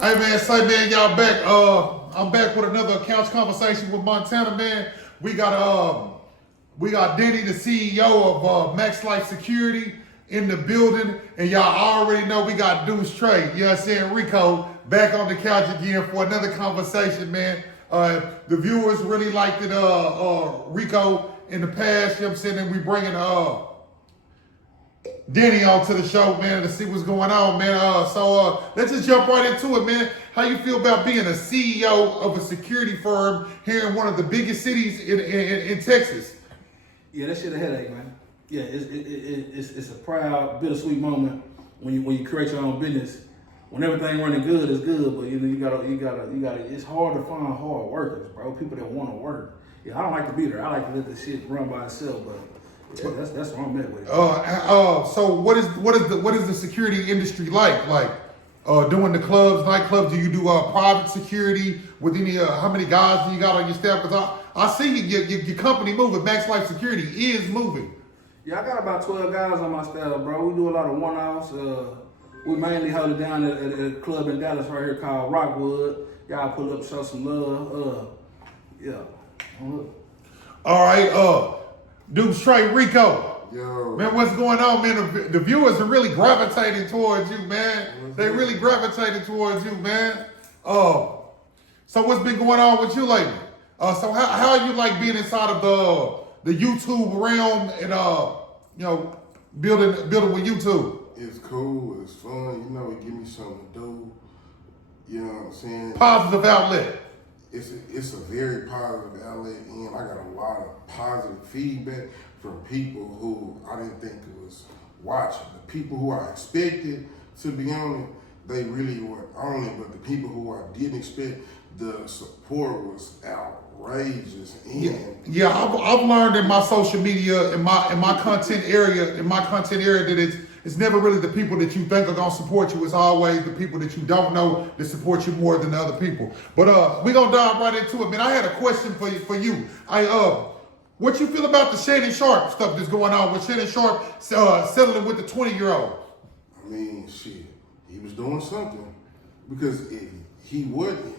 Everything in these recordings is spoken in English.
Hey man, say man, y'all back. I'm back with another couch conversation with Montana, man. We got Denny, the CEO of Max Life Security, in the building, and y'all already know we got Deuce Trey. You know what I'm saying? Rico back on the couch again for another conversation, man. The viewers really liked it. Rico in the past. You know what I'm saying? And we bringing Denny on to the show, man, to see what's going on, man. So let's just jump right into it, man. How you feel about being a CEO of a security firm here in one of the biggest cities in Texas? Yeah, that shit a headache, man. Yeah, it's a proud, bittersweet moment when you create your own business. When everything running good, it's good, but you gotta. It's hard to find hard workers, bro. People that want to work. Yeah, I don't like to be there. I like to let the shit run by itself, but. Yeah, that's what I'm at with. So what is the security industry like? Like doing the clubs, nightclubs? Do you do private security with any? How many guys do you got on your staff? Because I see your company moving. Max Life Security is moving. Yeah, I got about 12 guys on my staff, bro. We do a lot of one-offs. We mainly hold it down at a club in Dallas right here called Rockwood. Y'all pull up, show some love. Yeah. All right. Deuce Trey, Rico. Yo. Man, what's going on, man? The viewers are really gravitating towards you, man. They really gravitating towards you, man. So what's been going on with you lately? So how you like being inside of the YouTube realm and building with YouTube? It's cool, it's fun, it give me something to do. You know what I'm saying? Positive outlet. It's a very positive outlet, and I got a lot of positive feedback from people who I didn't think was watching. The people who I expected to be on it, they really were on it, but the people who I didn't expect, the support was outrageous. And yeah, I've learned in my social media, in my content area, that it's never really the people that you think are gonna support you. It's always the people that you don't know that support you more than the other people. But we gonna dive right into it, man. I had a question for you. What you feel about the Shannon Sharp stuff that's going on with Shannon Sharp settling with the 20-year-old? I mean, shit, he was doing something because if he wasn't,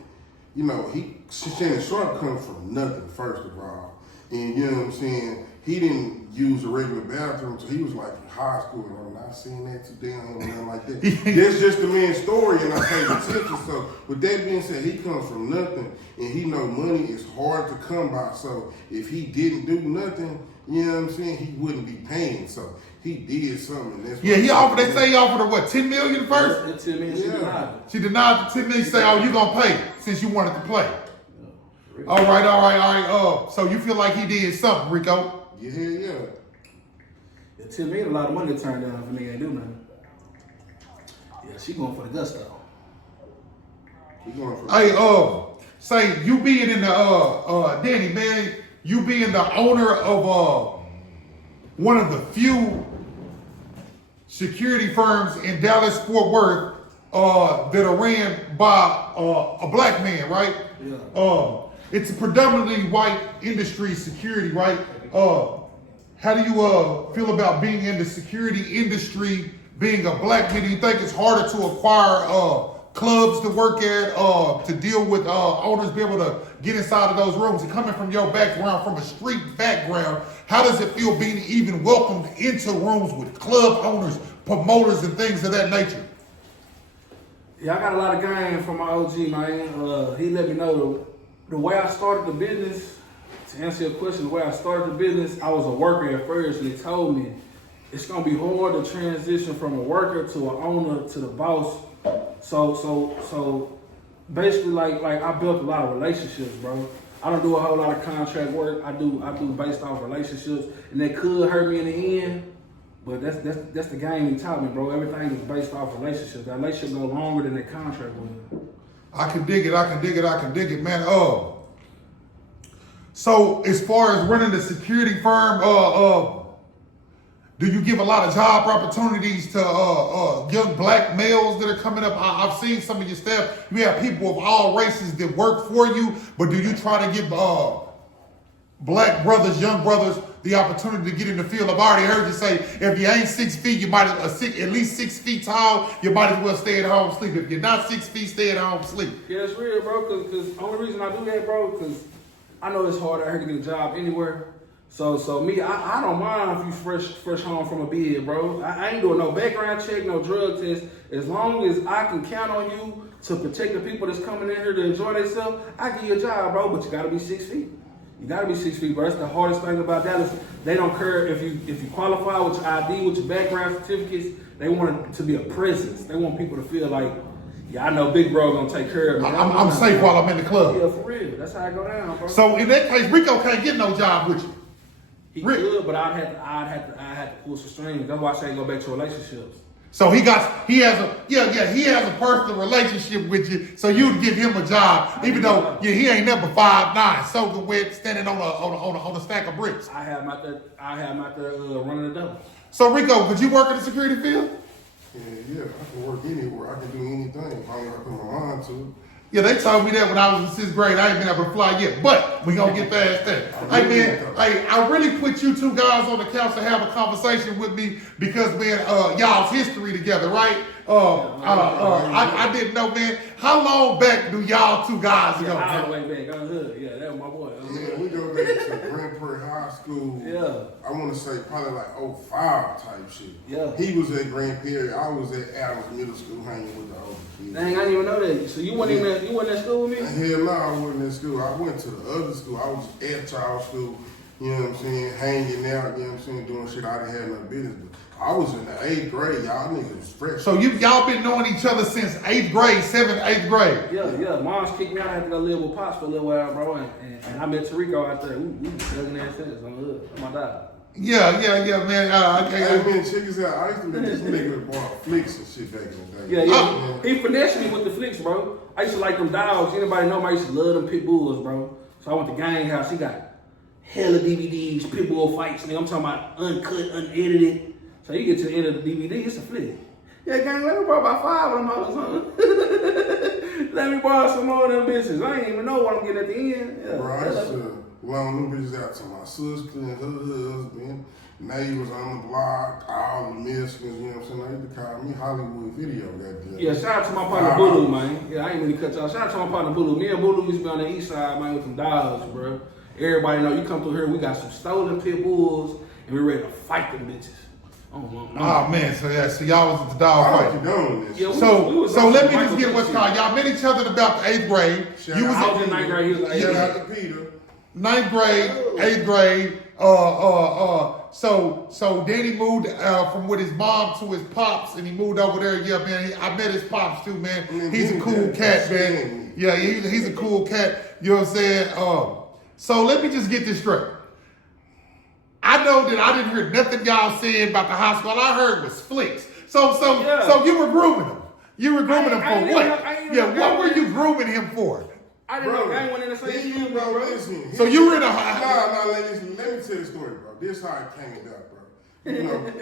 Shannon Sharp comes from nothing, first of all. And you know what I'm saying? He didn't use a regular bathroom until he was like in high school. And I'm not seeing that today or nothing like that. That's just the man's story, and I paid attention. So with that being said, he comes from nothing, and he know money is hard to come by. So if he didn't do nothing, you know what I'm saying, he wouldn't be paying. So he did something. And that's he offered. They say he offered her what, $10 million first? That's $10 million. She denied it. She denied the $10 million. Say, oh, you gonna pay since you wanted to play. All right. So you feel like he did something, Rico? Yeah. Yeah, $10 million, a lot of money to turn down if a nigga ain't do nothing. Yeah, she going for the gusto. Say you being in the Danny, man, you being the owner of one of the few security firms in Dallas Fort Worth that are ran by a black man, right? Yeah. It's a predominantly white industry, security, right? How do you feel about being in the security industry, being a black man? Do you think it's harder to acquire clubs to work at, to deal with owners, be able to get inside of those rooms? And coming from your background, from a street background, how does it feel being even welcomed into rooms with club owners, promoters, and things of that nature? Yeah, I got a lot of game from my OG, man. He let me know the way I started the business. To answer your question, the way I started the business, I was a worker at first, and he told me it's gonna be hard to transition from a worker to an owner to the boss. So basically, like I built a lot of relationships, bro. I don't do a whole lot of contract work. I do based off relationships, and that could hurt me in the end. But that's the game he taught me, bro. Everything is based off relationships. That relationship go longer than that contract will. I can dig it, man. So as far as running the security firm, do you give a lot of job opportunities to young black males that are coming up? I've seen some of your staff. You have people of all races that work for you, but do you try to give black brothers, young brothers, the opportunity to get in the field. I've already heard you say, if you ain't 6 feet, you might at least 6 feet tall, you might as well stay at home sleep. If you're not 6 feet, stay at home sleep. Yeah, it's real, bro, because the only reason I do that, bro, because I know it's hard out here to get a job anywhere. So me, I don't mind if you fresh home from a bid, bro. I ain't doing no background check, no drug test. As long as I can count on you to protect the people that's coming in here to enjoy themselves, I give you a job, bro. But you gotta be 6 feet. You gotta be 6 feet, bro. That's the hardest thing about that is they don't care if you qualify with your ID, with your background certificates. They want it to be a presence. They want people to feel like, yeah, I know Big Bro gonna take care of me. I'm safe while I'm in the club. Yeah, for real. That's how it go down, bro. So in that case, Rico can't get no job with you. He could, but I'd have to pull some strings. That's why I say go back to relationships. So he has a personal relationship with you. So you'd give him a job, even though he ain't never 5'9", soaking wet, standing on a stack of bricks. I have him out there running the door. So Rico, could you work in the security field? Yeah, I can work anywhere. I can do anything if I put my mind to it. Yeah, they told me that when I was in 6th grade. I ain't been able to fly yet, but we gonna get past that. Hey man, I really put you two guys on the couch to have a conversation with me because man, y'all's history together, right? I didn't know, man. How long back do y'all two guys go? All the way back. Yeah, that was my boy. Yeah, we go back to Grand Prairie High School. Yeah. I want to say probably like 05 type shit. Yeah. He was at Grand Prairie. I was at Adams Middle School hanging with the older kids. Dang, I didn't even know that. So you wasn't in school with me? Hell no, I wasn't in school. I went to the other school. I was at child school, you know what I'm saying, hanging out, you know what I'm saying, doing shit I didn't have no business. But I was in the 8th grade. Y'all niggas was fresh. So y'all been knowing each other since 8th grade, 7th, 8th grade. Yeah. Mom's kicked me out. I had to go live with Pops for a little while, bro. And I met Tarico out there. We thugging ass since on the hood. Oh my God. Yeah, man. Hey man, check this out. I used to let this nigga borrow flicks and shit back in the day. Yeah. He finessed me with the flicks, bro. I used to like them dogs. Anybody know me? I used to love them pit bulls, bro. So I went to Gang House. He got hella DVDs, pit bull fights. Nigga, I'm talking about uncut, unedited. So you get to the end of the DVD, it's a flick. Yeah, gang, let me borrow about 5 of them hoes. Let me borrow some more of them bitches. I ain't even know what I'm getting at the end. Yeah. Bro, I used to loan them bitches out to my sister and her husband, neighbors on the block, all the Mexicans, you know what I'm saying? They used to call me Hollywood Video that day. Yeah, shout out to my partner Bulu, man. Yeah, I ain't really cut y'all. Shout out to my partner Bulu. Me and Bulu used to be on the east side, man, with some dogs, bro. Everybody know you come through here, we got some stolen pit bulls, and we ready to fight them bitches. Oh man, so y'all was at the dog fight. Yeah, so let me just get what's called. Y'all met each other in about the 8th grade. I was in 9th grade. He was in 8th grade. Shout out to Peter. 9th grade, 8th grade. So Danny moved from with his mom to his pops, and he moved over there. Yeah, man. I met his pops too, man. He's a cool cat, man. Yeah, he's a cool cat. You know what I'm saying? So let me just get this straight. I know that I didn't hear nothing y'all saying about the high school. All I heard was flicks. So you were grooming him. You were grooming him for what? What were you grooming him for? I didn't know I went in the same school, bro. Listen, so you were in a let me tell the story, bro. This is how it came about, bro. You know,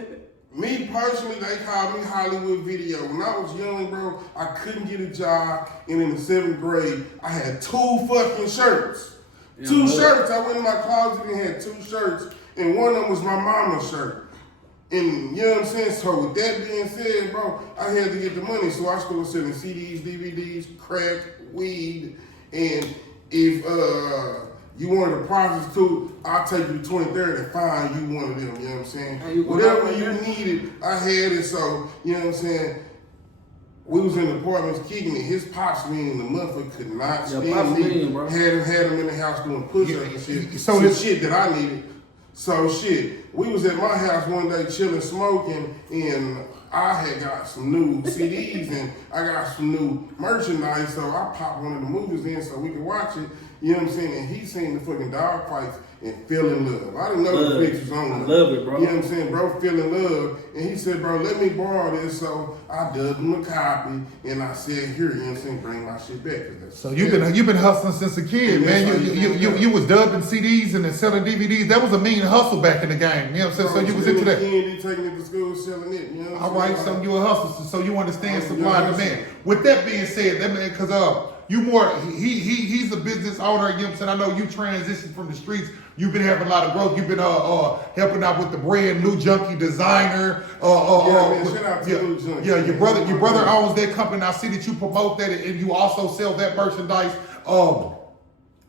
me personally, they called me Hollywood Video. When I was young, bro, I couldn't get a job, and in the 7th grade, I had 2 fucking shirts. Yeah, 2 shirts. I went in my closet and had 2 shirts. And one of them was my mama's shirt. And you know what I'm saying? So with that being said, bro, I had to get the money. So I started selling CDs, DVDs, crack, weed. And if you wanted a prostitute, I'll take you to 23rd and find you one of them. You know what I'm saying? Whatever you needed, I had it. So, you know what I'm saying? We was in the apartments kicking it. His pops, meaning the motherfucker, could not stand me. Had him in the house doing push-ups and shit. So the shit that I needed. So shit, we was at my house one day chilling, smoking, and I had got some new CDs and I got some new merchandise, so I popped one of the movies in so we could watch it. You know what I'm saying? And he seen the fucking dog fights and fell in love. I didn't know the flicks was on. I love it, bro. You know what I'm saying? Bro fell in love. And he said, bro, let me borrow this. So I dubbed him a copy and I said, here, you know what I'm saying, bring my shit back. So you've been hustling since a kid, man. You was dubbing CDs and then selling DVDs. That was a mean hustle back in the game. You know what I'm saying? So you was into that. Candy, taking it to school, selling it. You know what I'm All right, so you a hustler, so you understand supply and demand. With that being said, that man, because he's a business owner, you know what I'm saying? I know you transitioned from the streets You've been having a lot of growth. You've been helping out with the brand New Junkie Designer. Man, shout out to New Junkie. Yeah, your brother owns that company. I see that you promote that and you also sell that merchandise.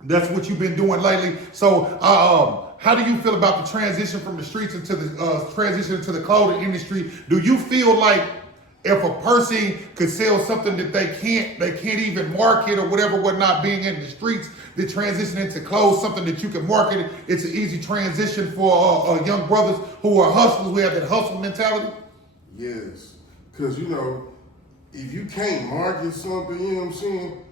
That's what you've been doing lately. So, how do you feel about the transition from the streets into the transition into the clothing industry? Do you feel like if a person could sell something that they can't even market or whatever, whatnot, being in the streets, the transition into clothes, something that you can market, it's an easy transition for young brothers who are hustlers, who have that hustle mentality? Yes, because if you can't market something, you know what I'm saying,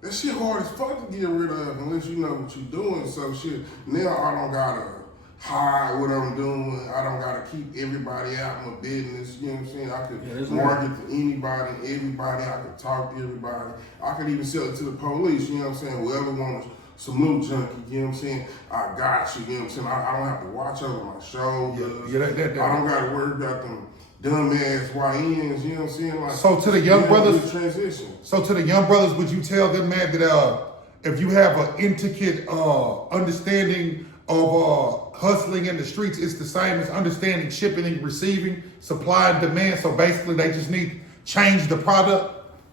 that shit hard as fuck to get rid of unless you know what you're doing. So shit, now I don't gotta hide what I'm doing. I don't gotta keep everybody out in my business. You know what I'm saying? I could market to anybody, everybody. I could talk to everybody. I could even sell it to the police. You know what I'm saying? Whoever wants some New Junkie, you know what I'm saying? I got you. You know what I'm saying? I don't have to watch over my shoulders. I don't gotta worry about them dumbass YNs, you know what I'm saying? Like, so to the young brothers, transition. So to the young brothers, would you tell them, man, that if you have an intricate understanding of hustling in the streets, it's the same as understanding shipping and receiving, supply and demand. So basically, they just need to change the product.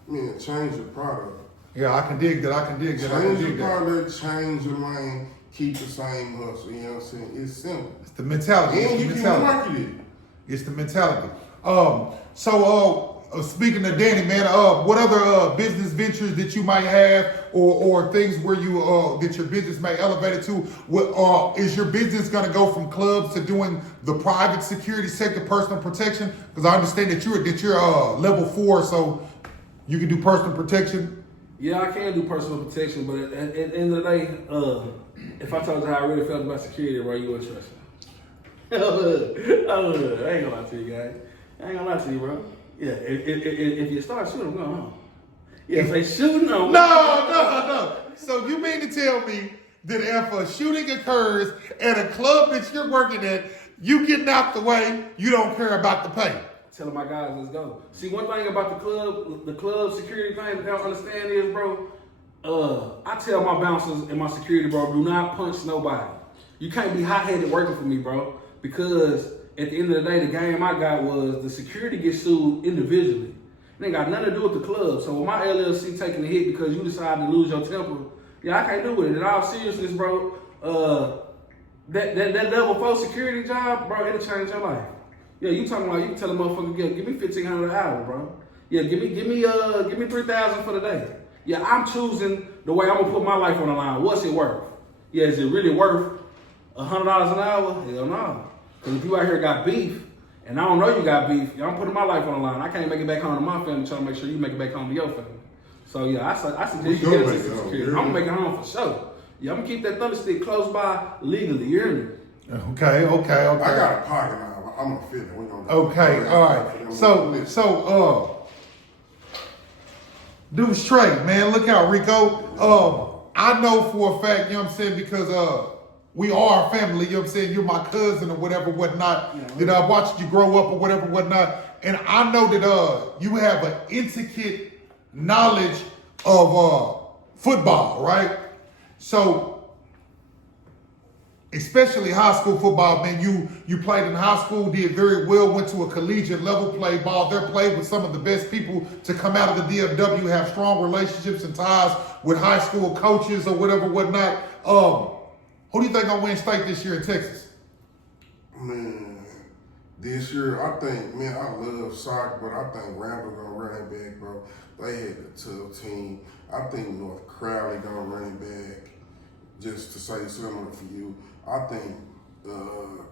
Yeah, change the product. Yeah, I can dig that. Change the product, change your lane, keep the same hustle. You know what I'm saying? It's simple. It's the mentality. And you can market it. It's the mentality. Speaking of Danny, man, what other business ventures that you might have, or things where you that your business may elevate it to? What is your business going to go from clubs to doing the private security sector, personal protection? Because I understand that you're level 4, so you can do personal protection. Yeah, I can do personal protection, but at the end of the day, if I told you how I really felt about security, bro, you wouldn't trust me. I ain't gonna lie to you guys. I ain't gonna lie to you, bro. Yeah, if you start shooting, I'm going home. Yeah, if they shooting, I'm No. So you mean to tell me that if a shooting occurs at a club that you're working at, you getting out the way, you don't care about the pay? Telling my guys, let's go. See, one thing about the club security thing that they don't understand is, bro, I tell my bouncers and my security, bro, do not punch nobody. You can't be hot-headed working for me, bro. Because at the end of the day, the game I got was the security gets sued individually. It ain't got nothing to do with the club. So with my LLC taking a hit because you decided to lose your temper, yeah, I can't do it. In all seriousness, bro, that level 4 security job, bro, it'll change your life. Yeah, you talking about, you can tell a motherfucker, yeah, give me $1,500 an hour, bro. Yeah, give me $3,000 for the day. Yeah, I'm choosing the way I'm gonna put my life on the line. What's it worth? Yeah, is it really worth $100 an hour? Hell no. Because if you out here got beef, and I don't know you got beef, I'm putting my life on the line. I can't make it back home to my family, trying to make sure you make it back home to your family. So yeah, I suggest you get a security. I'm gonna make it home for sure. Yeah, I'm gonna keep that thunderstick close by legally. You hear me? Okay. I got a pocket now. I'm gonna fit it. We're gonna Okay, all right. So, dude, straight, man. Look out, Rico. I know for a fact, you know what I'm saying, because we are a family, you know what I'm saying? You're my cousin or whatever, whatnot. That I watched you grow up or whatever, whatnot. And I know that you have an intricate knowledge of football, right? So, especially high school football, man, you played in high school, did very well, went to a collegiate level, played ball there, played with some of the best people to come out of the DFW, have strong relationships and ties with high school coaches or whatever, whatnot. Who do you think gonna win state this year in Texas? Man, this year, I think, man, I love soccer, but I think Randall gonna run it back, bro. They had a tough team. I think North Crowley gonna run it back, just to say something for you. I think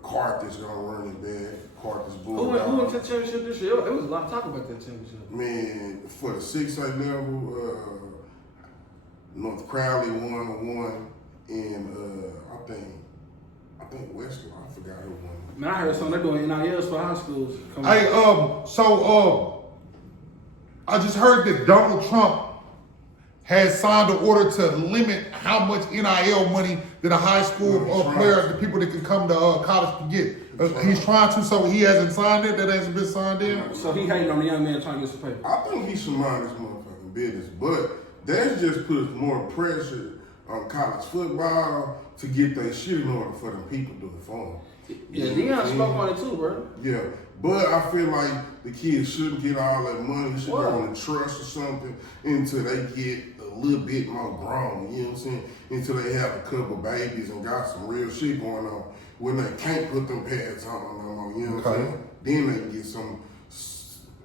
Carthage gonna run it back. Carthage Bulldogs. Who went to the championship this year? It was a lot of talk about that championship. Man, for the 6A level, North Crowley won, and I think Wesley, I forgot who won. Man, I heard something they're doing NILs for high schools. Hey, I just heard that Donald Trump has signed an order to limit how much NIL money that a high school player, the people that can come to college can get. He's trying to, so he hasn't signed it. That hasn't been signed in. So he hating on the young man trying to get some paper. I think he should mind his motherfucking business, but that just puts more pressure on college football to get their shit in order for them people to do it for them. Yeah, Deion spoke on it too, bro. Yeah, but I feel like the kids shouldn't get all that money. They should go on a trust or something until they get a little bit more grown. You know what I'm saying? Until they have a couple babies and got some real shit going on. When they can't put them pads on no more. You know what I'm saying? Then they can get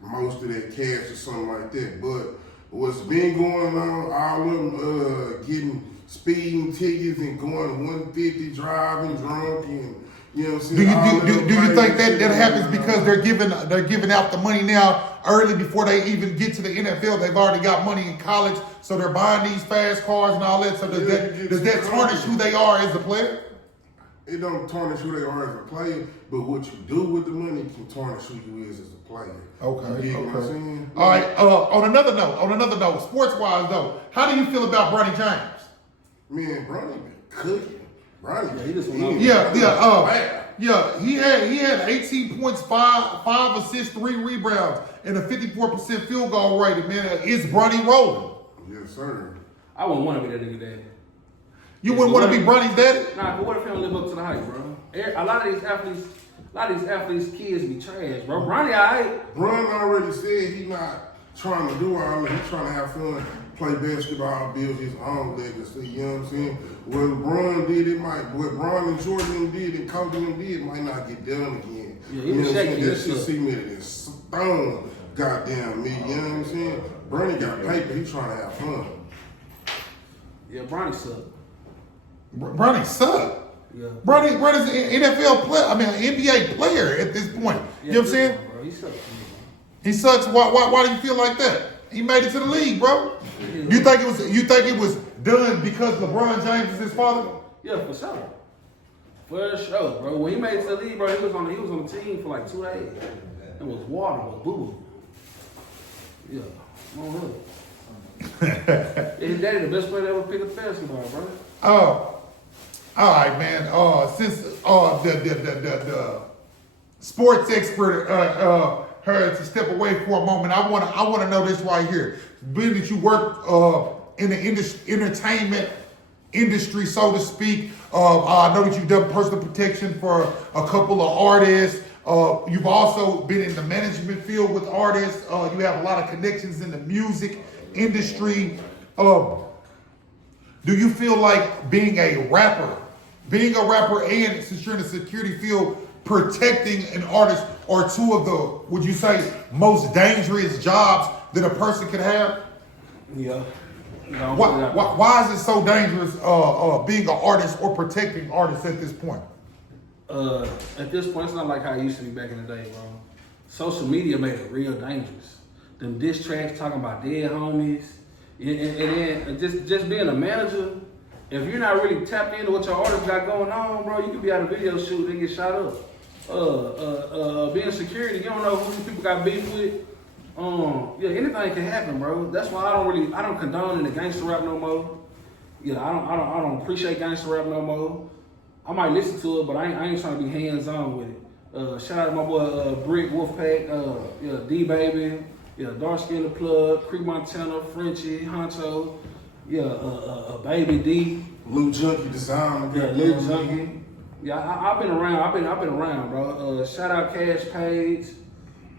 most of that cash or something like that. But what's been going on, all of them getting speeding tickets and going 150, driving drunk, and you know what I'm saying. Do you think that happens because they're giving out the money now early before they even get to the NFL? They've already got money in college, so they're buying these fast cars and all that. So does that tarnish who they are as a player? It don't tarnish who they are as a player, but what you do with the money can tarnish who you is as a player. Okay. You get what I'm saying? All right. On another note, sports-wise though, how do you feel about Bronny James? Man, Bronny been cooking. Bronny, he just went he had 18 points, five assists, 3 rebounds, and a 54% field goal rating. Man, is Bronny rolling? Yes, sir. I wouldn't want to be that nigga daddy. You wouldn't want to be Bronny's daddy? Nah, but what if he don't live up to the hype, bro? A lot of these athletes, kids be trash, bro. Bronny, alright. Bron already said he not trying to do all that. He's trying to have fun, play basketball, build his own legacy. You know what I'm saying? What Bron did, what Bron and Jordan did and Kobe did might not get done again. Yeah, you know what I'm saying? That shit shit. cemented in stone. Goddamn me. You know what I'm saying? Bronny got paper. He trying to have fun. Yeah, Bronny suck. Bronny suck. Yeah. Bronny's an NFL player. I mean, an NBA player at this point. Yeah, you know what I'm saying? Bro, he sucks. He sucks. Why do you feel like that? He made it to the league, bro. You think it was done because LeBron James is his father? Yeah, for sure. For sure, bro. When he made it to the league, bro, he was on the team for like 2 days. It was water, it was boo-boo. Yeah. On hood. Yeah, his daddy the best player to ever pick up basketball, bro. Oh, all right, man. Since the sports expert heard to step away for a moment, I want to know this right here. Being that you work in the entertainment industry, so to speak, I know that you've done personal protection for a couple of artists. You've also been in the management field with artists. You have a lot of connections in the music industry. Do you feel like being a rapper and since you're in the security field, protecting an artist are two of the, would you say, most dangerous jobs that a person could have? Yeah. Why is it so dangerous being an artist or protecting artists at this point? At this point, it's not like how it used to be back in the day, bro. Social media made it real dangerous. Them diss tracks talking about dead homies. And then just being a manager, if you're not really tapped into what your artist got going on, bro, you could be at a video shoot and get shot up. Being security, you don't know who these people got beef with. Yeah, anything can happen, bro. That's why I don't condone in the gangster rap no more. Yeah, I don't appreciate gangster rap no more. I might listen to it, but I ain't trying to be hands on with it. Shout out to my boy Brick Wolfpack, D Baby, Dark Skin the Plug, Creek Montana, Frenchie, Honcho, Baby D, Lil Junkie Design, Lil Junkie. Yeah, I've been around. I've been around, bro. Shout out Cash Page.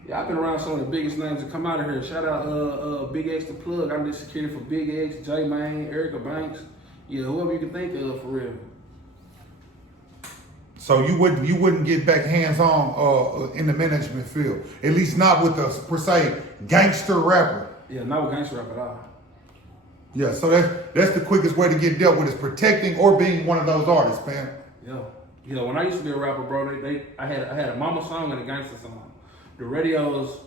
Yeah, I've been around some of the biggest names that come out of here. Shout out Big X the Plug. I did security for Big X, J Main, Erica Banks. Yeah, whoever you can think of for real. So you wouldn't get back hands on in the management field, at least not with a per se gangster rapper. Yeah, not with gangster rap at all. Yeah, so that's the quickest way to get dealt with is protecting or being one of those artists, man. Yeah. When I used to be a rapper, bro, I had a mama song and a gangster song. The radios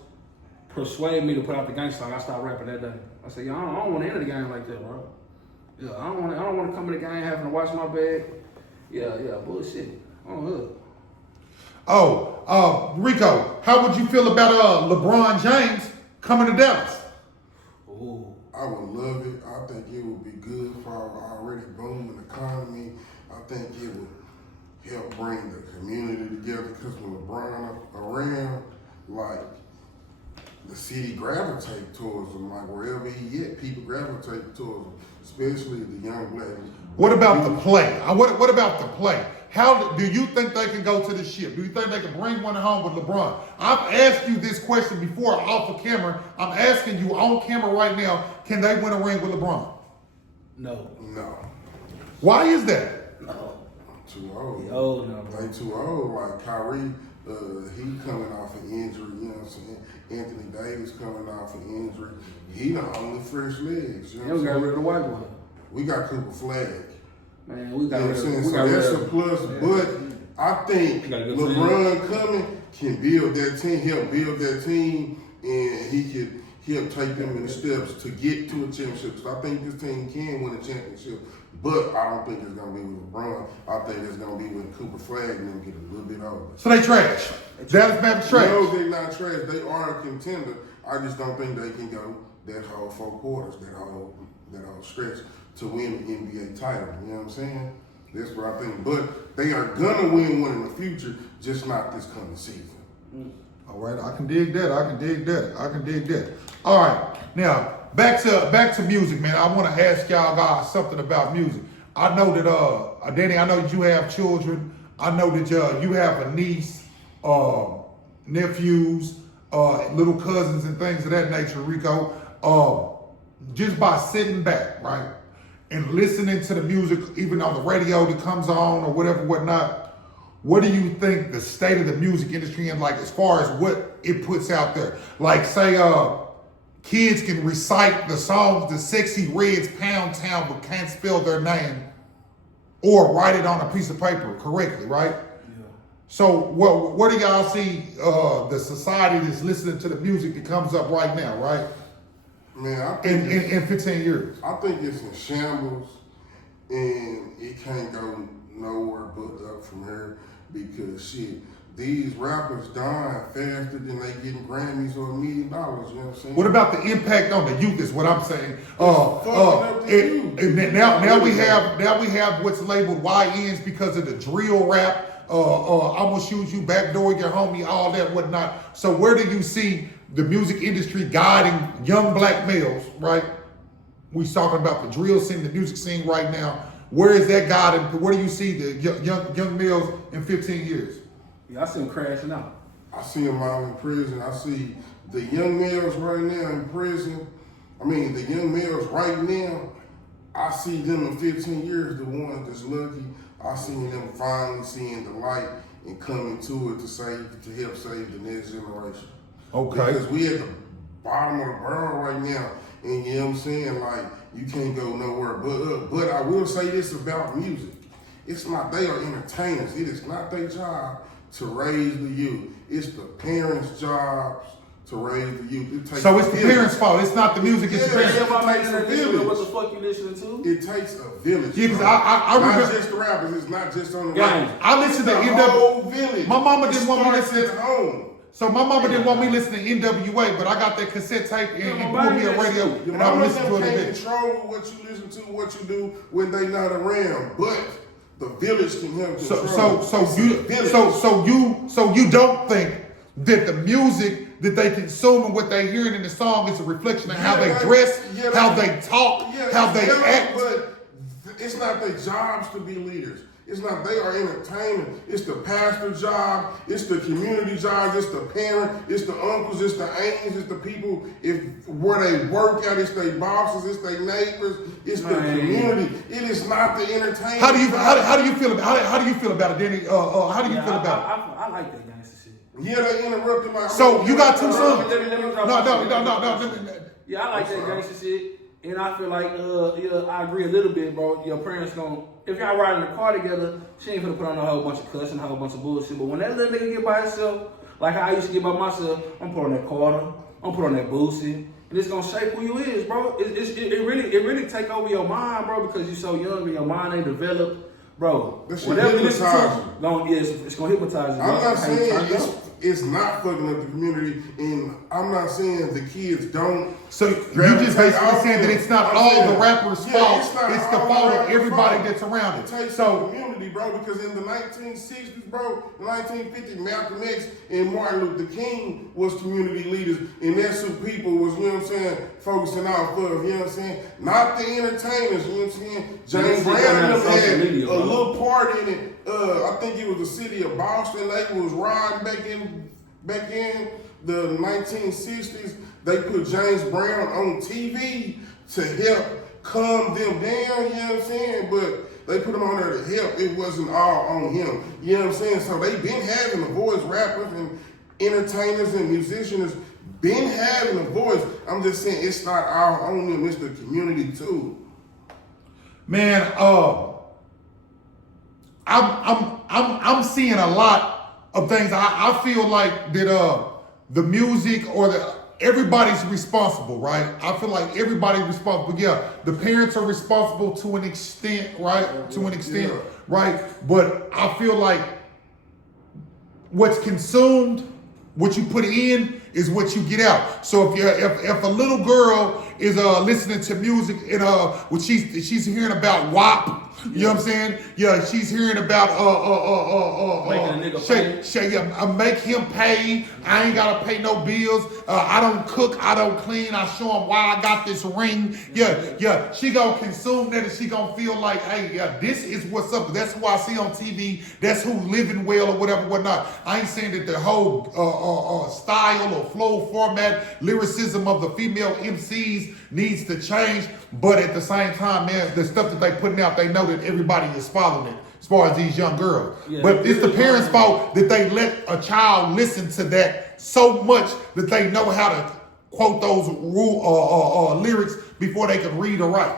persuaded me to put out the gangster song. I stopped rapping that day. I said, I don't want to enter the game like that, bro. Yeah, I don't want to come in the game having to watch my bag. Yeah, bullshit. Rico, how would you feel about LeBron James coming to Dallas? Ooh. I would love it. I think it would be good for our already booming economy. I think it would help bring the community together because when LeBron around, like, the city gravitate towards him. Like, wherever he at, people gravitate towards him, especially the young What about the play? What about the play? How do you think they can go to the ship? Do you think they can bring one home with LeBron? I've asked you this question before off of camera. I'm asking you on camera right now, can they win a ring with LeBron? No. No. Why is that? No. Too old. He old now, bro. They too old. Like Kyrie, he coming off an injury, you know what I'm saying? Anthony Davis coming off an injury. He the only fresh legs. You know And we what got I'm rid of the white boy. We got Cooper Flag. Man, we You got know rid what of I'm saying? we So got rid that's of a plus. But I think He got a good LeBron coming can build that team, help build that team, and he'll take them in the steps to get to a championship. Because I think this team can win a championship. But I don't think it's gonna be with LeBron. I think it's gonna be with Cooper Flag and them get a little bit older. So they trash. Dallas Mavericks trash. No, they're not trash. They are a contender. I just don't think they can go that whole 4 quarters, that whole stretch to win the NBA title. You know what I'm saying? That's what I think. But they are gonna win one in the future, just not this coming season. All right, I can dig that. I can dig that. All right, now back to music, man. I want to ask y'all guys something about music. I know that Danny, I know that you have children. I know that you have a niece, nephews, little cousins, and things of that nature, Rico. Just by sitting back, right, and listening to the music, even on the radio that comes on or whatnot. What do you think the state of the music industry and like as far as what it puts out there? Like say kids can recite the songs, the Sexy Red's Pound Town, but can't spell their name or write it on a piece of paper correctly, right? Yeah. So what do y'all see the society that's listening to the music that comes up right now, right? Man, I think In 15 years. I think it's in shambles, and it can't go nowhere but up from here because shit, these rappers dying faster than they getting Grammys or $1 million. You know what I'm saying? What about the impact on the youth? Is what I'm saying. Now we have what's labeled YNs because of the drill rap. I'm gonna shoot you, backdoor your homie, all that whatnot. So where do you see the music industry guiding young black males? Right, we talking about the drill scene, the music scene right now. Where is that guiding? Where do you see the young males in 15 years? Yeah, I see him crashing out. I see them all in prison. I see the young males right now in prison. I mean, the young males right now, I see them in 15 years, the ones that's lucky. I see them finally seeing the light and coming to it to help save the next generation. Okay. Because we at the bottom of the barrel right now, and you know what I'm saying? Like, you can't go nowhere but up. But I will say this about music. It's not, they are entertainers. It is not their job to raise the youth. It's the parents' jobs to raise the youth. So it's the parents' fault. It's not the music. It's the parents. What the fuck you listening to? It takes a village. Yeah, because I remember. Not just the rappers. It's not just on the Gang. rappers. I listened to the whole village. My mama didn't want me to Starts listen. at home. So my mama didn't want me listening to NWA, but I got that cassette tape and pulled me a radio Your and I would mama listen to it a can't bit. control what you listen to, what you do when they not around. But the village can help control. So you don't think that the music that they consume and what they hearing in the song is a reflection of how they dress, how they talk, how they act? But it's not their jobs to be leaders. It's not, they are entertainers. It's the pastor job, it's the community job, it's the parent, it's the uncles, it's the aunts, it's the people where they work at, it's their bosses, it's their neighbors, it's the community. It is not the entertainment. How do you feel about it, Danny? How do you feel about it? I like that gangster shit. Yeah, they interrupted my. So you got two sons? Let me drop No. Yeah, I like that gangster shit. And I feel like, I agree a little bit, bro. Your parents if y'all riding in the car together, she ain't gonna put on a whole bunch of cussing, a whole bunch of bullshit. But when that little nigga get by himself, like how I used to get by myself, I'm put on that Carter, I'm put on that Boosie, and it's gonna shape who you is, bro. It really take over your mind, bro, because you so young and your mind ain't developed, bro. This Whatever you listen to, hypnotize it's gonna hypnotize you. I'm not saying it's not fucking up the community. And I'm not saying the kids don't. So you just basically saying that it's not all the rappers' fault. It's the fault of everybody that's around it. It takes the community, bro, because in the 1960s, bro, the 1950s, Malcolm X and Martin Luther King was community leaders, and that's who people was, you know what I'm saying, focusing off of, you know what I'm saying? Not the entertainers, you know what I'm saying? James Brown had a little part in it. I think it was the city of Boston. They was riding back in the 1960s. They put James Brown on TV to help calm them down, you know what I'm saying? But they put him on there to help. It wasn't all on him, you know what I'm saying? So they been having a voice, rappers and entertainers and musicians been having a voice. I'm just saying it's not all on them, it's the community too. Man, I'm seeing a lot of things. I feel like that the music or everybody's responsible, right? I feel like everybody's responsible. Yeah, the parents are responsible to an extent, right? To an extent, right? But I feel like what's consumed, what you put in, is what you get out. So if a little girl is listening to music and when she's hearing about WAP, you know what I'm saying? Yeah, she's hearing about making a nigga make him pay. I ain't gotta pay no bills. I don't cook, I don't clean. I show him why I got this ring. Yeah. She gonna consume that and she gonna feel like, hey, yeah, this is what's up. That's who I see on TV. That's who's living well or whatnot. I ain't saying that the whole style or flow format, lyricism of the female MCs needs to change. But at the same time, man, the stuff that they putting out, they know that everybody is following it as far as these young girls. Yeah, but it's the parents' fault that they let a child listen to that so much that they know how to quote those lyrics before they can read or write.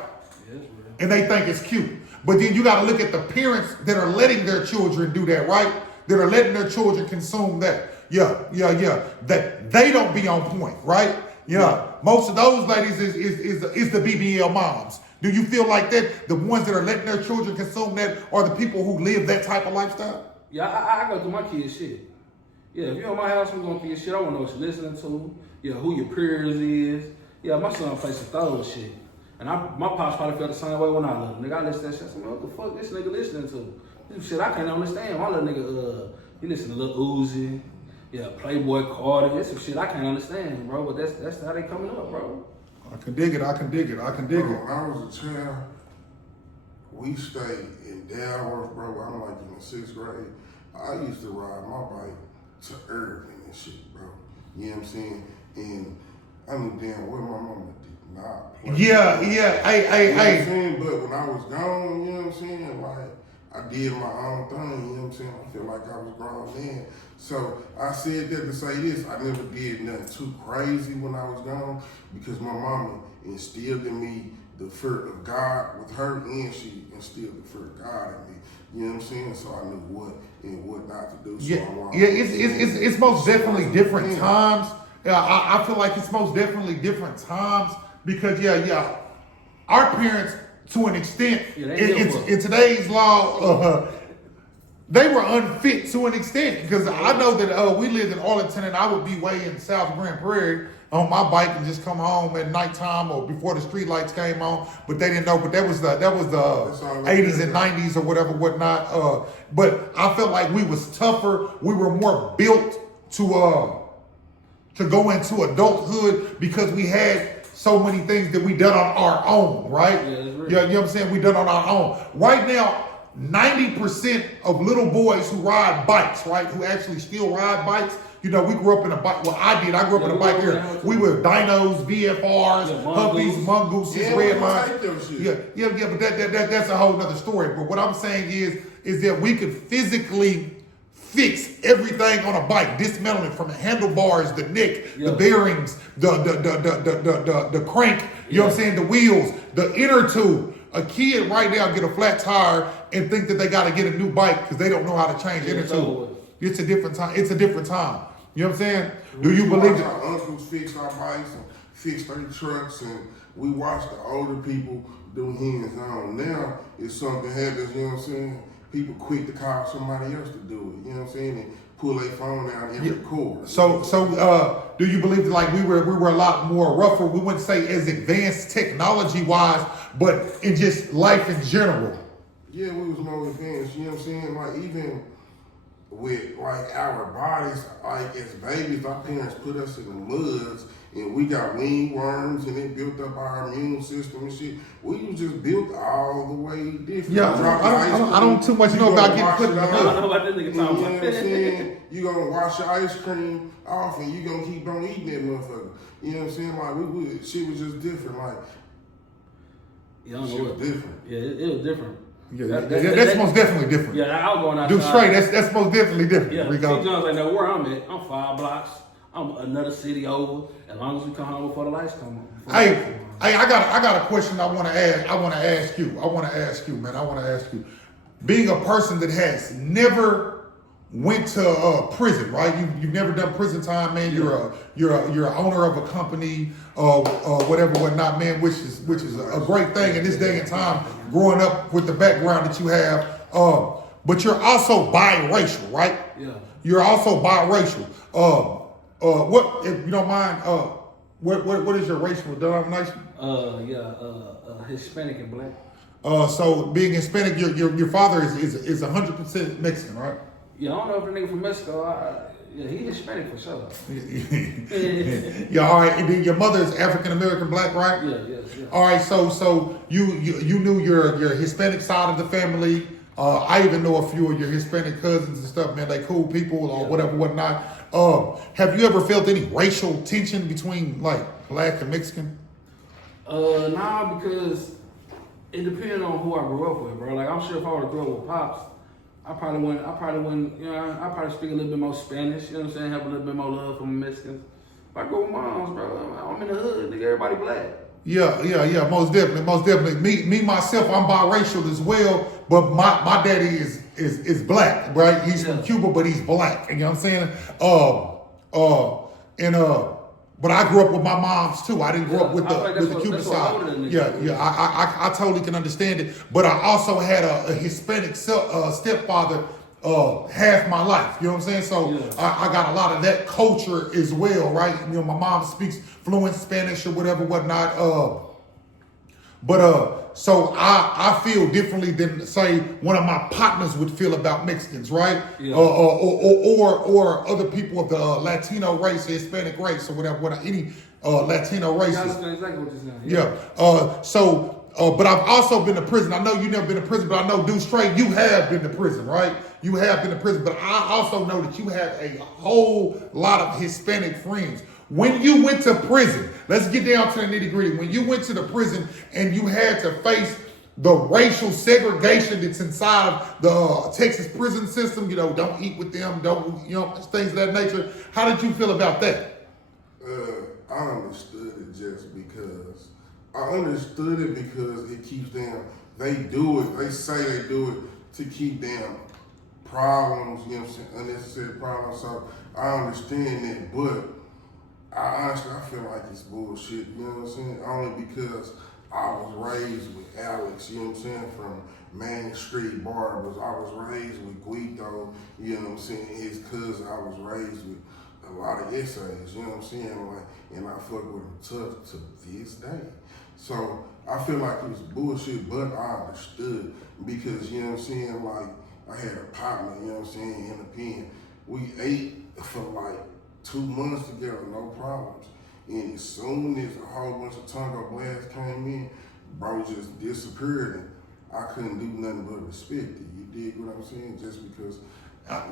Yeah, and they think it's cute. But then you got to look at the parents that are letting their children do that, right? That are letting their children consume that. Yeah. That they don't be on point, right? Yeah. Most of those ladies is the BBL moms. Do you feel like that? The ones that are letting their children consume that are the people who live that type of lifestyle? Yeah, I go through my kids' shit. Yeah, if you're in my house, I'm going through your shit. I want to know what you're listening to. Yeah, who your peers is. Yeah, my son plays some thorough shit. And my pops probably felt the same way when I was little. Nigga, I listen to that shit. I said, what the fuck this nigga listening to? This shit I can't understand. My little nigga, he listen to Lil Uzi. Yeah, Playboy Carter. That's some shit I can't understand, bro. But that's how they coming up, bro. I can dig it. Bro, when I was a child, we stayed in Dalworth, bro. I'm like in the 6th grade. I used to ride my bike to Irving and shit, bro. You know what I'm saying? And I knew damn well my mama did not play. Yeah. You know what I'm saying? But when I was gone, you know what I'm saying? Like, I did my own thing, you know what I'm saying? I feel like I was grown then. So I said that to say this, I never did nothing too crazy when I was gone because my mama instilled in me the fear of God with her, and she instilled the fear of God in me. You know what I'm saying? So I knew what and what not to do. So it's most definitely different times. Yeah, I feel like it's most definitely different times because our parents, to an extent, in today's law, they were unfit to an extent because I know that we lived in Arlington and I would be way in South Grand Prairie on my bike and just come home at nighttime or before the street lights came on, but they didn't know. But that was the 80s and 90s or whatnot. But I felt like we was tougher. We were more built to go into adulthood because we had so many things that we done on our own, right? Yeah, that's right. You know what I'm saying? We done on our own. Right now, 90% of little boys who ride bikes, right, who actually still ride bikes, you know, we grew up in a bike. Well, I did. I grew up in a bike era. We were dinos, VFRs, Humvees, mongooses, red lines. Yeah. But that's a whole nother story. But what I'm saying is that we could physically fix everything on a bike, dismantle it from the handlebars, the neck, the bearings, the crank. You know what I'm saying? The wheels, the inner tube. A kid right now get a flat tire and think that they got to get a new bike because they don't know how to change inner tube. It's a different time. It's a different time. You know what I'm saying? Do you believe that? Our uncles fixed our bikes and fixed their trucks, and we watched the older people do hands-on. Now, if something happens, you know what I'm saying, people quick to call somebody else to do it, you know what I'm saying, and pull their phone out and record. So, do you believe that like we were a lot more rougher? We wouldn't say as advanced technology wise, but in just life in general. Yeah, we was more advanced. You know what I'm saying? Like even with like our bodies, like as babies, our parents put us in the muds and we got wing worms and it built up our immune system and shit. We was just built all the way different. Yeah, I don't too much know about getting put in the I don't mud. know about this nigga You know talking what I'm about. saying? You gonna wash your ice cream off and you gonna keep on eating that motherfucker. You know what I'm saying? Like shit was just different. Like Yeah, I don't know shit what. was different. Yeah, it was different. Yeah, that's most definitely different. Yeah, I was going outside. Do straight. That's most definitely different. Yeah, Rico. T. Jones ain't know where I'm at. I'm 5 blocks. I'm another city over. As long as we come home before the lights come on. Hey, I got a question I want to ask. I want to ask you, man. Being a person that has never went to prison, right? You've never done prison time, man. You're an owner of a company, whatnot, man. Which is a great thing in this day and time. Growing up with the background that you have, but you're also biracial, right? Yeah. You're also biracial. What, if you don't mind, what is your racial denomination? Hispanic and black. So being Hispanic, your father is 100% Mexican, right? Yeah, I don't know if the nigga from Mexico. Yeah, he Hispanic for sure. Yeah, all right. And then your mother is African American black, right? Yeah. All right. So you knew your Hispanic side of the family. I even know a few of your Hispanic cousins and stuff, man. They cool people or whatnot. Have you ever felt any racial tension between like black and Mexican? Nah, because it depended on who I grew up with, bro. Like I'm sure if I were to grow up with Pops, I probably wouldn't, you know, I probably speak a little bit more Spanish, you know what I'm saying? Have a little bit more love for the Mexicans. If I go with moms, bro, I'm in the hood, nigga, everybody black. Yeah, most definitely. Me myself, I'm biracial as well, but my daddy is black, right? He's from Cuba, but he's black. You know what I'm saying? But I grew up with my moms too. I didn't grow up with the Cuban side. I totally can understand it. But I also had a Hispanic stepfather half my life. You know what I'm saying? So I got a lot of that culture as well, right? You know, my mom speaks fluent Spanish or whatnot. So I feel differently than say one of my partners would feel about Mexicans, right? Yeah. Or other people of the Latino race, Hispanic race, or whatever any Latino races. I understand exactly what you're saying. But I've also been to prison. I know you've never been to prison, but I know Deuce Trey, you have been to prison, right? You have been to prison, but I also know that you have a whole lot of Hispanic friends. When you went to prison, let's get down to the nitty gritty. When you went to the prison and you had to face the racial segregation that's inside of the Texas prison system, you know, don't eat with them, don't, you know, things of that nature. How did you feel about that? I understood it just because. I understood it because it keeps them, they do it, they say they do it to keep them problems, you know what I'm saying, unnecessary problems. So I understand that, but I feel like it's bullshit, you know what I'm saying? Only because I was raised with Alex, you know what I'm saying, from Main Street Barbers. I was raised with Guido, you know what I'm saying, his cousin. I was raised with a lot of essays, you know what I'm saying? Like, and I fuck with him tough to this day. So I feel like it was bullshit, but I understood because, you know what I'm saying, like I had a partner, you know what I'm saying, in the pen. We ate for like 2 months together, no problems. And as soon as a whole bunch of Tonga blasts came in, bro just disappeared and I couldn't do nothing but respect it. You dig what I'm saying? Just because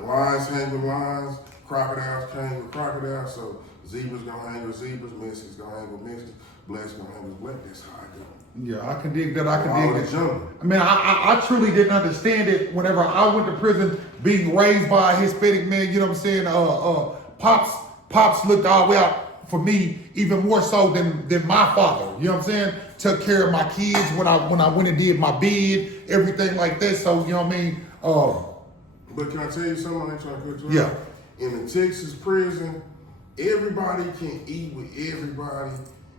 lions hang with lions, crocodiles hang with crocodiles, so zebras gonna hang with zebras, Mexicans gonna hang with Mexicans, blacks gonna hang with black. That's how I go. Yeah, I can dig that. Jungle. I mean, I truly didn't understand it whenever I went to prison, being raised by a Hispanic man, you know what I'm saying? Pops looked all the way out for me even more so than my father. You know what I'm saying? Took care of my kids when I went and did my bid, everything like that. So you know what I mean? But can I tell you something? I ain't trying to cut you Yeah. off. In the Texas prison, everybody can eat with everybody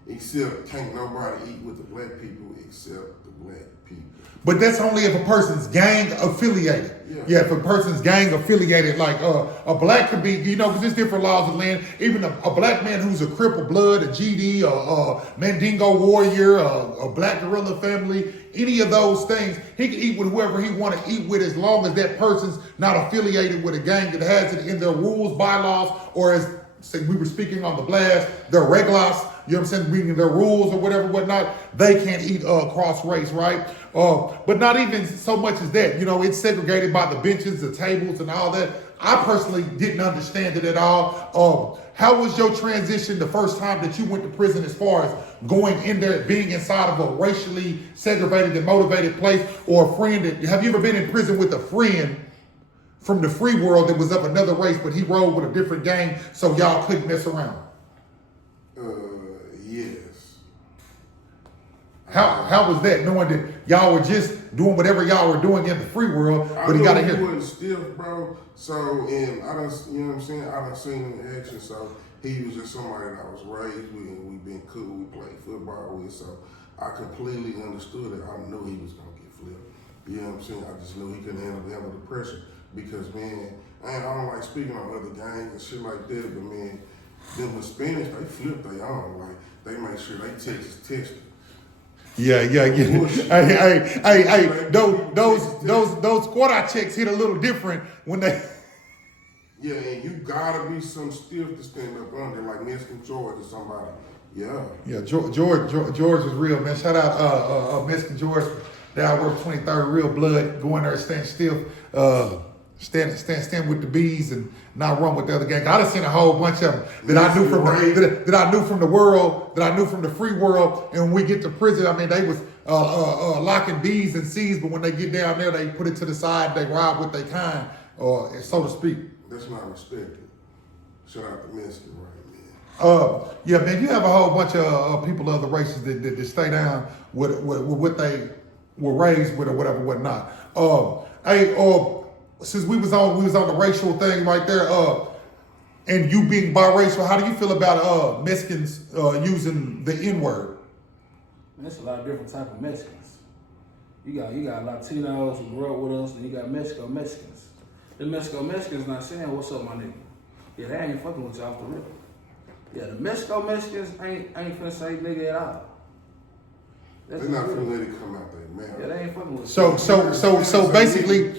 except can't nobody eat with the black people except the black people. But that's only if a person's gang affiliated. Yeah, if a person's gang affiliated, like a black could be, because there's different laws of land. Even a black man who's a cripple blood, a GD, a Mandingo warrior, a black gorilla family, any of those things, he can eat with whoever he want to eat with as long as that person's not affiliated with a gang that has it in their rules, bylaws, or as we were speaking on the blast, their reglas, you know what I'm saying, reading their rules or whatever, whatnot, they can't eat cross race, right? But not even so much as that, it's segregated by the benches, the tables, and all that. I personally didn't understand it at all. How was your transition the first time that you went to prison as far as going in there, being inside of a racially segregated and motivated place, or a friend have you ever been in prison with a friend from the free world that was of another race, but he rode with a different gang, so y'all couldn't mess around? Yes. How was that, knowing that y'all were just doing whatever y'all were doing in the free world, but he got to hear? He wasn't stiff, bro. So, and I done, you know what I'm saying? I done seen him in action. So he was just somebody that I was raised with, and we've been cool. We played football with. So I completely understood it. I knew he was gonna get flipped. You know what I'm saying? I just knew he couldn't handle the pressure. Because, man, I don't like speaking on other gangs and shit like that, but, man, them Hispanics, they flip their own. Like, they make sure they Texas tested. Yeah. Hey, those quarter checks hit a little different when they. Yeah, and you gotta be some stiff to stand up under, like Mexican George or somebody. Yeah. Yeah, George is real, man. Shout out Mexican George. Down work 23rd, real blood. Go in there and stand stiff. Stand with the bees and not run with the other gang. I done seen a whole bunch of them that I knew from that I knew from the world, that I knew from the free world. And when we get to prison, I mean, they was locking B's and C's, but when they get down there, they put it to the side. They ride with their kind, so to speak. That's not respected. Shout out to Mexican, right, man. Yeah, man, you have a whole bunch of people of other races that stay down with what they were raised with or whatever, whatnot. Since we was on the racial thing right there, and you being biracial, how do you feel about Mexicans using the N-word? There's a lot of different type of Mexicans. You got Latinos who grew up with us, and you got Mexicans. The Mexicans not saying, "What's up, my nigga?" Yeah, they ain't fucking with you off the rip. Yeah, the Mexicans ain't finna say nigga at all. They're not finna let it come out there, man. Yeah, they ain't fucking with you. So basically,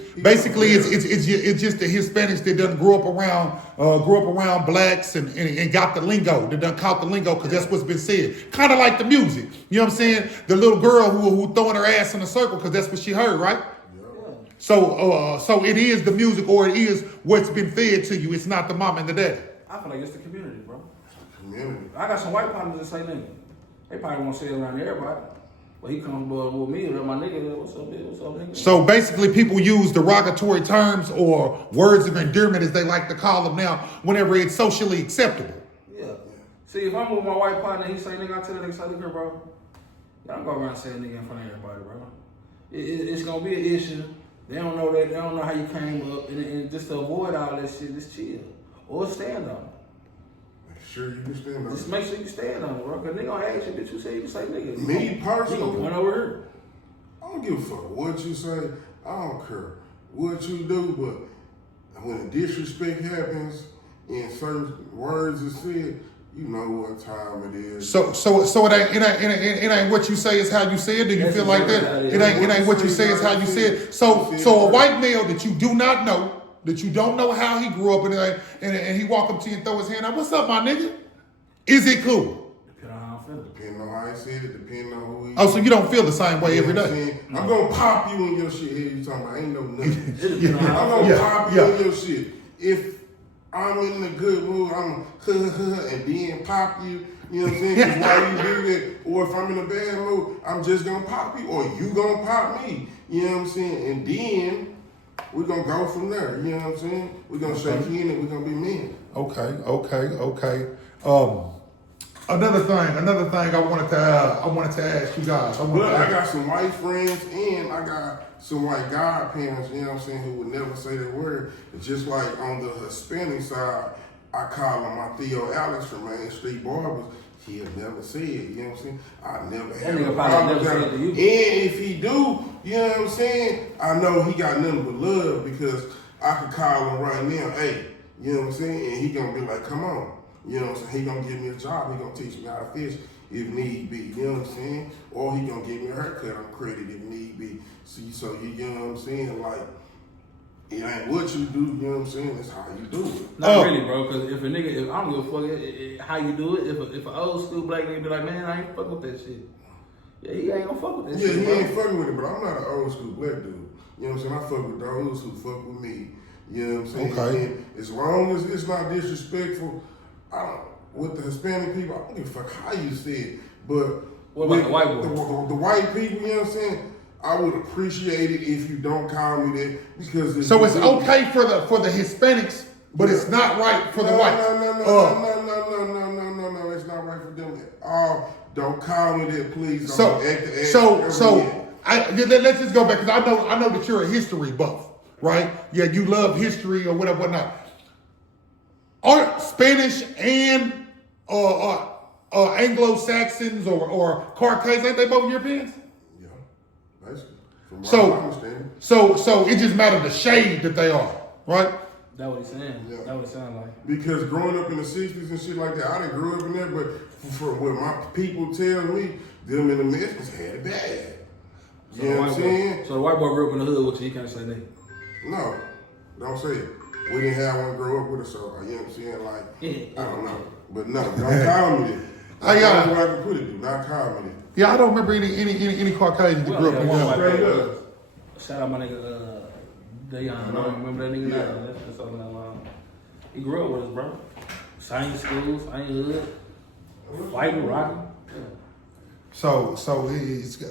it's just the Hispanics that done grew up around blacks and got the lingo, that done caught the lingo, because that's what's been said. Kind of like the music, you know what I'm saying? The little girl who throwing her ass in a circle because that's what she heard, right? Yeah. So it is the music, or it is what's been fed to you. It's not the mom and the dad. I feel like it's the community, bro. Community. I got some white partners that say nigga. They probably won't say it around everybody. But he comes with me, my nigga, what's up, nigga? So basically people use derogatory terms or words of endearment, as they like to call them now, whenever it's socially acceptable. Yeah. See, if I'm with my white partner and he say nigga, I tell that nigga, say, look here, bro. Y'all don't go around saying nigga in front of everybody, bro. It's gonna be an issue. They don't know that. They don't know how you came up. And just to avoid all that shit, just chill. Or stand on it. Sure, you can stand on it. Just make sure you stand on it, bro. Because they gonna ask you, bitch, you say nigga. Me personally, you gonna point over here. I don't give a fuck what you say. I don't care what you do, but when disrespect happens and certain words are said, you know what time it is. So it ain't what you say, is how you say it. Do you feel like that? It ain't what you say, is how you say it. So a white male that you do not know, that you don't know how he grew up, and he walk up to you and throw his hand out, what's up, my nigga? Is it cool? Depending on how I feel. Depending on how he said it, depending on who he is. Oh, so you don't feel the same way every day? I'm gonna pop you in your shit. Here you talking about? Ain't no nothing. I'm gonna pop you in your shit. If I'm in a good mood, I'm and then pop you. You know what I'm saying? 'Cause why you do that? Or if I'm in a bad mood, I'm just gonna pop you, or you gonna pop me. You know what I'm saying? And then we're gonna go from there. You know what I'm saying? We're gonna shake in and we're gonna be men. Okay. Another thing I wanted to ask you guys. I got some white friends and I got some white godparents, you know what I'm saying, who would never say that word. It's just like on the Hispanic side, I call them my Theo Alex from Main Street Barbers. he'll never say it. You know what I'm saying? I never That had nigga a probably problem never with said that. it to you. And if he do, you know what I'm saying? I know he got nothing but love because I could call him right now, hey, you know what I'm saying? And he gonna be like, come on. You know what I'm saying? He gonna give me a job. He gonna teach me how to fish if need be. You know what I'm saying? Or he gonna give me a haircut on credit if need be. So you know what I'm saying? Like, it ain't what you do, you know what I'm saying? It's how you do it. Not really, bro. Because if a nigga, if I don't give a fuck how you do it, if an old school black nigga be like, man, I ain't fuck with that shit. Yeah, he ain't gonna fuck with that Yeah, shit. he bro. ain't fucking with it, but I'm not an old school black dude. You know what I'm saying? I fuck with those who fuck with me. You know what I'm saying? Okay. And as long as it's not disrespectful, with the Hispanic people, I don't give a fuck how you say it. But What about with the white boys? The white people, you know what I'm saying? I would appreciate it if you don't call me that because So it's okay for the Hispanics, but it's not right for the whites. No, it's not right for them at all. Don't call me that, please. Let's just go back because I know that you're a history buff, right? Yeah, you love history or whatever, whatnot. Aren't Spanish and Anglo-Saxons or Caucasians, ain't they both Europeans? Yeah, basically. From what I understand. So it just matters the shade that they are, right? That what he's saying. Yeah. That what it sound like. Because growing up in the 60s and shit like that, I didn't grow up in there, but from what my people tell me, them in the Mexicans had it bad. So You know what I'm saying? So the white boy grew up in the hood with you, he can't say that. No, don't say it. We didn't have one grow up with us, so you know what I'm saying? Like, I don't know. But no, don't call me that. That's what I can put it, do not call me that. Yeah, I don't remember any Caucasians that grew up in one white there. boy. Shout out my nigga, Dayon. I don't remember that nigga now. That's all that line. He grew up with us, bro. Same schools, same hood. Fighting, rocking. Yeah. So it's.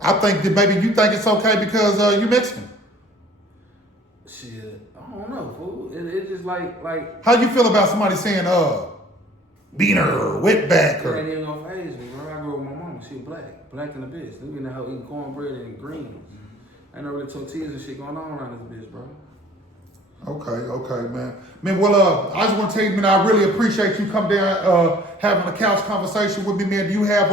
I think that maybe you think it's okay because you Mexican. Shit, I don't know, fool. It's just like. How you feel about somebody saying beaner, wetback, It or ain't even gonna phase me, bro. I grew up with my mama. She was black in the bitch. We in the house eating cornbread and greens. Ain't no really tortillas and shit going on around this bitch, bro. Okay, man. Man, well, I just want to tell you, man, I really appreciate you coming down, having a couch conversation with me, man. Do you have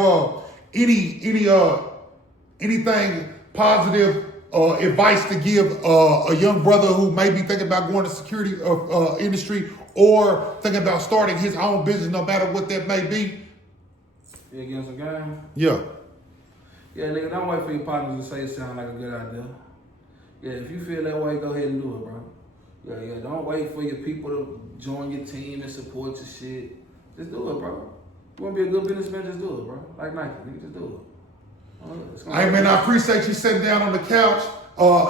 anything positive advice to give a young brother who may be thinking about going to security industry or thinking about starting his own business, no matter what that may be? You getting some game? Yeah. Yeah, nigga, don't wait for your partners to say it sound like a good idea. Yeah, if you feel that way, go ahead and do it, bro. Yeah, don't wait for your people to join your team and support your shit. Just do it, bro. You want to be a good businessman, just do it, bro. Like Nike, nigga, just do it. Hey, man, I appreciate you sitting down on the couch,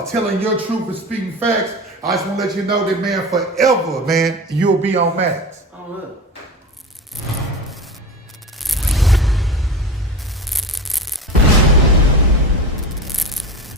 telling your truth and speaking facts. I just want to let you know that, man, forever, man, you'll be on Max. Oh, look.